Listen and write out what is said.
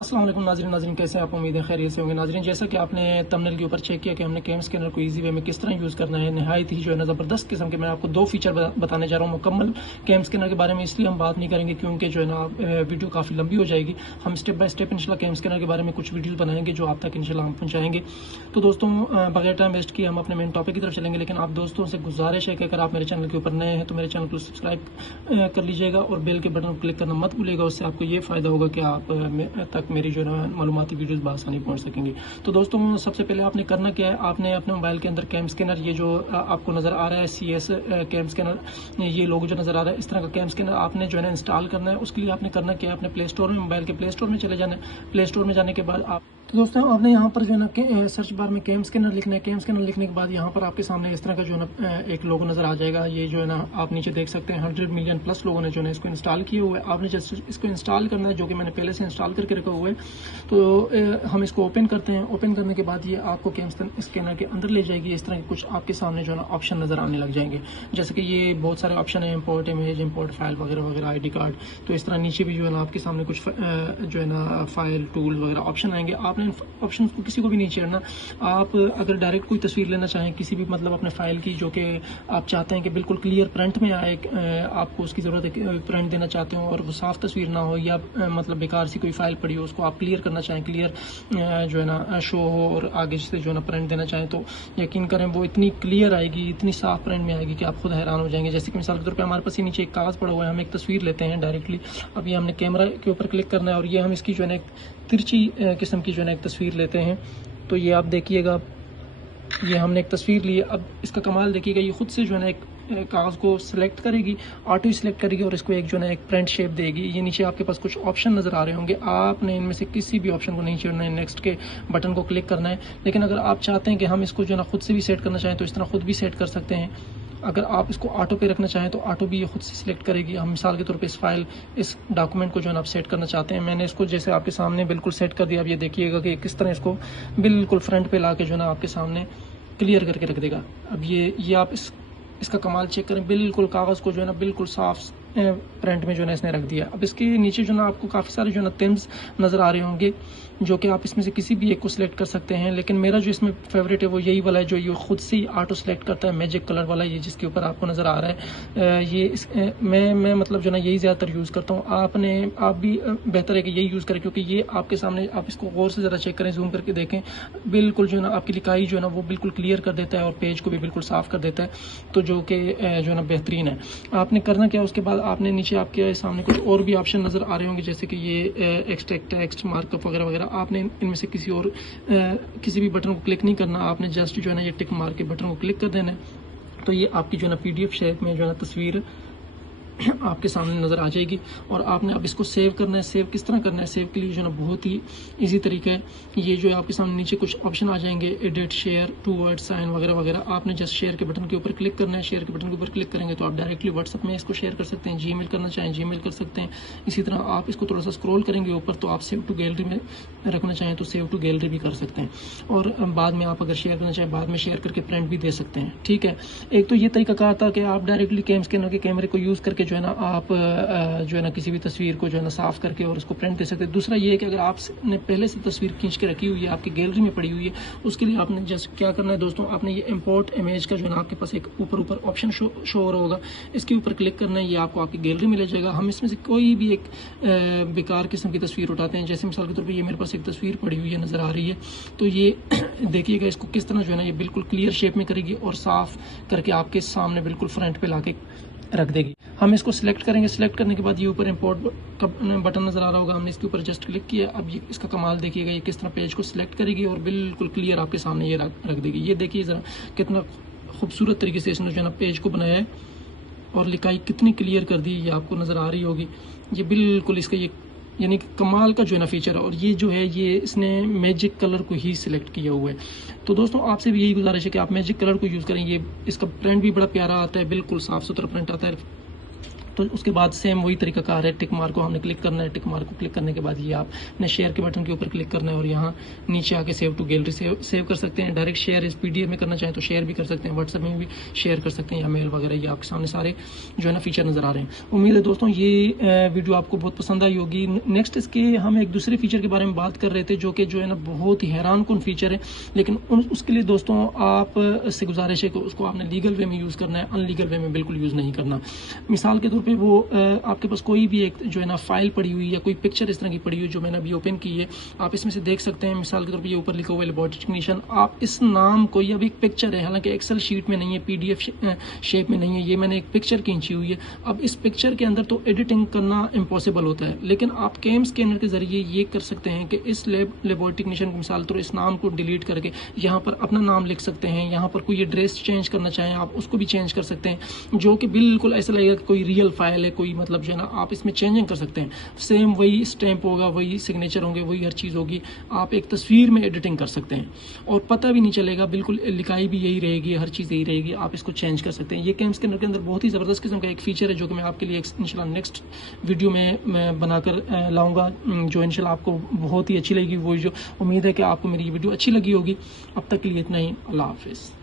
अस्सलाम वालेकुम नाज़रीन कैसे आप उम्मीद है खैरियत से होंगे। नाज़रीन जैसा कि आपने थंबनेल के ऊपर चेक किया कि हमने कैम स्कैनर को इजी वे में किस तरह यूज़ करना है, नहायत ही जो है ना ज़बरदस्त किस्म के मैं आपको दो फीचर बताने जा रहा हूँ मुकम्मल कैम स्कैनर के बारे में। इसलिए हम बात नहीं करेंगे क्योंकि जो है ना वीडियो काफ़ी लंबी हो जाएगी। हम स्टेप बाय स्टेप इंशाल्लाह कैम स्कैनर के बारे में कुछ वीडियो बनाएंगे जो आप तक इंशाल्लाह हम पहुँचाएंगे। तो दोस्तों बगैर टाइम वेस्ट किए हम अपने मेन टॉपिक की तरफ चलेंगे, लेकिन आप दोस्तों से गुजारिश है कि अगर आप मेरे चैनल के ऊपर नए हैं तो मेरे चैनल को सब्सक्राइब कर लीजिएगा और बेल के बटन को क्लिक करना मत भूलिएगा। उससे आपको ये फ़ायदा होगा कि आप तक मेरी जो है मालूमाती वीडियोस बआसानी पहुंच सकेंगी। तो दोस्तों सबसे पहले आपने करना क्या है, आपने अपने मोबाइल के अंदर कैम स्कैनर, ये जो आपको नज़र आ रहा है CS कैम स्कैनर, ये लोगो जो नज़र आ रहा है इस तरह का कैम स्कैनर आपने जो है ना इंस्टॉल करना है। उसके लिए आपने करना क्या है, अपने प्ले स्टोर में, मोबाइल के प्ले स्टोर में चले जाना है। प्ले स्टोर में जाने के बाद आप तो दोस्तों आपने यहाँ पर जो है ना सर्च बार में कैम स्कैनर लिखना है। कैम स्कैनर लिखने के बाद यहाँ पर आपके सामने इस तरह का जो है ना एक लोगो नज़र आ जाएगा। ये जो है ना आप नीचे देख सकते हैं 100 मिलियन प्लस लोगों ने जो है इसको इंस्टॉल किया हुआ है। आपने जस्ट इसको इंस्टॉल करना है, जो कि मैंने पहले से इंस्टॉल करके रखा हुआ है। तो हम इसको ओपन करते हैं। ओपन करने के बाद ये आपको कैम स्कैनर के अंदर ले जाएगी। इस तरह के कुछ आपके सामने जो है ना ऑप्शन नज़र आने लग जाएंगे, जैसे कि ये बहुत सारे ऑप्शन है, इंपोर्ट इमेज, इंपोर्ट फाइल वगैरह वगैरह, ID कार्ड। तो इस तरह नीचे भी जो है ना आपके सामने कुछ जो है ना फाइल टूल वगैरह ऑप्शन आएंगे। आपने ऑप्शन को किसी को भी नहीं छेड़ना। आप अगर डायरेक्ट कोई तस्वीर लेना चाहें किसी भी मतलब अपने फाइल की, जो कि आप चाहते हैं कि बिल्कुल क्लियर प्रिंट में आए, आपको उसकी ज़रूरत है प्रिंट देना चाहते हो और वो साफ़ तस्वीर ना हो, या मतलब बेकार सी कोई फाइल पड़ी हो उसको आप क्लियर करना चाहें, क्लियर जो है ना शो हो और आगे से जो है ना प्रिंट देना चाहें, तो यकीन करें वो इतनी क्लियर आएगी, इतनी साफ प्रिंट में आएगी कि आप खुद हैरान हो जाएंगे। जैसे कि मिसाल के तौर पर हमारे पास ये नीचे एक कागज़ पड़ा हुआ है, हम एक तस्वीर लेते हैं डायरेक्टली। अब ये हमने कैमरा के ऊपर क्लिक करना है और ये हम इसकी जो है ना एक तिरछी किस्म की जो है ना एक तस्वीर लेते हैं। तो ये आप देखिएगा, ये हमने एक तस्वीर ली है। अब इसका कमाल देखिएगा, ये खुद से जो है ना एक कागज़ को सिलेक्ट करेगी, ऑटो सिलेक्ट करेगी और इसको एक जो है ना एक प्रिंट शेप देगी। ये नीचे आपके पास कुछ ऑप्शन नज़र आ रहे होंगे, आपने इनमें से किसी भी ऑप्शन को नहीं छेड़ना है, नेक्स्ट के बटन को क्लिक करना है। लेकिन अगर आप चाहते हैं कि हम इसको जो है ना खुद से भी सेट करना चाहें तो इस तरह खुद भी सेट कर सकते हैं। अगर आप इसको ऑटो पे रखना चाहें तो ऑटो भी ये खुद से सिलेक्ट करेगी। हम मिसाल के तौर पे इस फाइल, इस डॉक्यूमेंट को जो है आप सेट करना चाहते हैं, मैंने इसको जैसे आपके सामने बिल्कुल सेट कर दिया। अब ये देखिएगा कि किस तरह इसको बिल्कुल फ्रंट पे ला के जो है ना आपके सामने क्लियर करके रख देगा। अब ये आप इसका कमाल चेक करें, बिल्कुल कागज़ को जो है ना बिल्कुल साफ प्रिंट में जो है ना इसने रख दिया। अब इसके नीचे जो है ना आपको काफ़ी सारे जो है ना थिम्स नज़र आ रहे होंगे, जो कि आप इसमें से किसी भी एक को सिलेक्ट कर सकते हैं। लेकिन मेरा जो इसमें फेवरेट है वो यही वाला है, जो ये खुद से ही ऑटो सेलेक्ट करता है, मैजिक कलर वाला, ये जिसके ऊपर आपको नज़र आ रहा है। ये मैं मतलब जो है ना यही ज़्यादातर यूज़ करता हूँ। आप भी बेहतर है कि यही यूज़ करें, क्योंकि ये आपके सामने, आप इसको गौर से ज़रा चेक करें, जूम करके देखें, बिल्कुल जो है ना आपकी लिखाई जो है ना वो बिल्कुल क्लियर कर देता है और पेज को भी बिल्कुल साफ़ कर देता है, तो जो कि जो है ना बेहतरीन है। आपने करना क्या, उसके बाद आपने नीचे आपके सामने कुछ और भी ऑप्शन नज़र आ रहे होंगे, जैसे कि ये एक्सट्रैक्ट टेक्स्ट, मार्कअप वगैरह वगैरह। आपने इनमें से किसी भी बटन को क्लिक नहीं करना, आपने जस्ट जो है ना ये टिक मार के बटन को क्लिक कर देना है। तो ये आपकी जो है ना PDF शेप में जो है ना तस्वीर आपके सामने नज़र आ जाएगी। और आपने अब इसको सेव करना है। सेव किस तरह करना है, सेव के लिए जो है ना बहुत ही इजी तरीका है। ये जो है आपके सामने नीचे कुछ ऑप्शन आ जाएंगे, edit, share, to word, sign वगैरह वगैरह। आपने जस्ट शेयर के बटन के ऊपर क्लिक करना है। शेयर के बटन के ऊपर क्लिक करेंगे तो आप डायरेक्टली व्हाट्सएप में इसको शेयर कर सकते हैं, जीमेल करना चाहें जीमेल कर सकते हैं। इसी तरह आप इसको थोड़ा सा स्क्रॉल करेंगे ऊपर तो आप सेव टू गैलरी में रखना चाहें तो सेव टू गैलरी भी कर सकते हैं। और बाद में आप अगर शेयर करना चाहें बाद में शेयर करके प्रिंट भी दे सकते हैं। ठीक है, एक तो ये तरीका कहा था कि आप डायरेक्टली कैम स्कैनर के कैमरे को यूज़ करके जो है ना आप जो है ना किसी भी तस्वीर को जो है ना साफ करके और उसको प्रिंट दे सकते हैं। दूसरा ये है कि अगर आपने पहले से तस्वीर खींच के रखी हुई है, आपकी गैलरी में पड़ी हुई है, उसके लिए आपने जस्ट क्या करना है दोस्तों, आपने ये इंपोर्ट इमेज का जो है ना आपके पास एक ऊपर ऑप्शन शो हो रहा होगा, इसके ऊपर क्लिक करना है। ये आपको आपकी गैलरी में ले जाएगा। हम इसमें से कोई भी एक बेकार किस्म की तस्वीर उठाते हैं, जैसे मिसाल के तौर पर ये मेरे पास एक तस्वीर पड़ी हुई है नज़र आ रही है, तो ये देखिएगा इसको किस तरह जो है ना ये बिल्कुल क्लियर शेप में करेगी और साफ करके आपके सामने बिल्कुल फ्रंट पे ला के रख देगी। हम इसको सिलेक्ट करेंगे। सिलेक्ट करने के बाद ये ऊपर इंपोर्ट का बटन नज़र आ रहा होगा, हमने इसके ऊपर जस्ट क्लिक किया। अब ये इसका कमाल देखिएगा, ये किस तरह पेज को सिलेक्ट करेगी और बिल्कुल क्लियर आपके सामने ये रख देगी। ये देखिए ज़रा कितना खूबसूरत तरीके से इसने जो है ना पेज को बनाया है और लिखाई कितनी क्लियर कर दी, ये आपको नज़र आ रही होगी। ये बिल्कुल इसका ये यानी कि कमाल का जो है ना फीचर है। और ये जो है ये इसने मैजिक कलर को ही सिलेक्ट किया हुआ है। तो दोस्तों आपसे भी यही गुजारिश है कि आप मैजिक कलर को यूज़ करें। ये इसका प्रिंट भी बड़ा प्यारा आता है, बिल्कुल साफ़ सुथरा प्रिंट आता है। तो उसके बाद सेम वही तरीका कार है, टिक मार्क को हमने क्लिक करना है। टिक मार्क को क्लिक करने के बाद ये आपने शेयर के बटन के ऊपर क्लिक करना है और यहाँ नीचे आके सेव टू गैलरी सेव कर सकते हैं। डायरेक्ट शेयर इस PDF में करना चाहें तो शेयर भी कर सकते हैं, व्हाट्सएप में भी शेयर कर सकते हैं या मेल वगैरह। ये आपके सामने सारे जो है ना फीचर नजर आ रहे हैं। उम्मीद है दोस्तों ये वीडियो आपको बहुत पसंद आई होगी। नेक्स्ट इसके हम एक दूसरे फीचर के बारे में बात कर रहे थे जो कि जो है ना बहुत ही हैरान कुन फीचर है, लेकिन उसके लिए दोस्तों आप से गुजारिश है कि उसको आपने लीगल वे में यूज़ करना है, अनलीगल वे में बिल्कुल यूज़ नहीं करना। मिसाल के तौर पे वो आपके पास कोई भी एक जो है ना फाइल पड़ी हुई या कोई पिक्चर इस तरह की पड़ी हुई जो मैंने अभी ओपन की है, आप इसमें से देख सकते हैं। मिसाल के तौर पे ये ऊपर लिखा हुआ है लेबोरेटरी टेक्नीशियन। आप इस नाम को, ये अभी एक पिक्चर है, हालांकि एक्सेल शीट में नहीं है, PDF शेप में नहीं है, ये मैंने एक पिक्चर खींची हुई है। अब इस पिक्चर के अंदर तो एडिटिंग करना इम्पॉसिबल होता है, लेकिन आप कैम स्कैनर के जरिए ये कर सकते हैं कि इस लेबोरेटरी टेक्नीशियन की मिसाल तो इस नाम को डिलीट करके यहाँ पर अपना नाम लिख सकते हैं। यहाँ पर कोई एड्रेस चेंज करना चाहें आप उसको भी चेंज कर सकते हैं, जो कि बिल्कुल ऐसा लगेगा कि कोई रियल फाइल है, कोई मतलब जो है ना आप इसमें चेंजिंग कर सकते हैं। सेम वही स्टैंप होगा, वही सिग्नेचर होंगे, वही हर चीज़ होगी। आप एक तस्वीर में एडिटिंग कर सकते हैं और पता भी नहीं चलेगा, बिल्कुल लिखाई भी यही रहेगी, हर चीज़ यही रहेगी। आप इसको चेंज कर सकते हैं। ये कैम स्कैनर के अंदर बहुत ही ज़बरदस्त किस्म का एक फीचर है जो कि मैं आपके लिए इंशाल्लाह नेक्स्ट वीडियो में मैं बनाकर लाऊंगा, जो इंशाल्लाह आपको बहुत ही अच्छी लगेगी। वो जो उम्मीद है कि आपको मेरी ये वीडियो अच्छी लगी होगी। अब तक के लिए इतना ही। अल्लाह हाफिज़।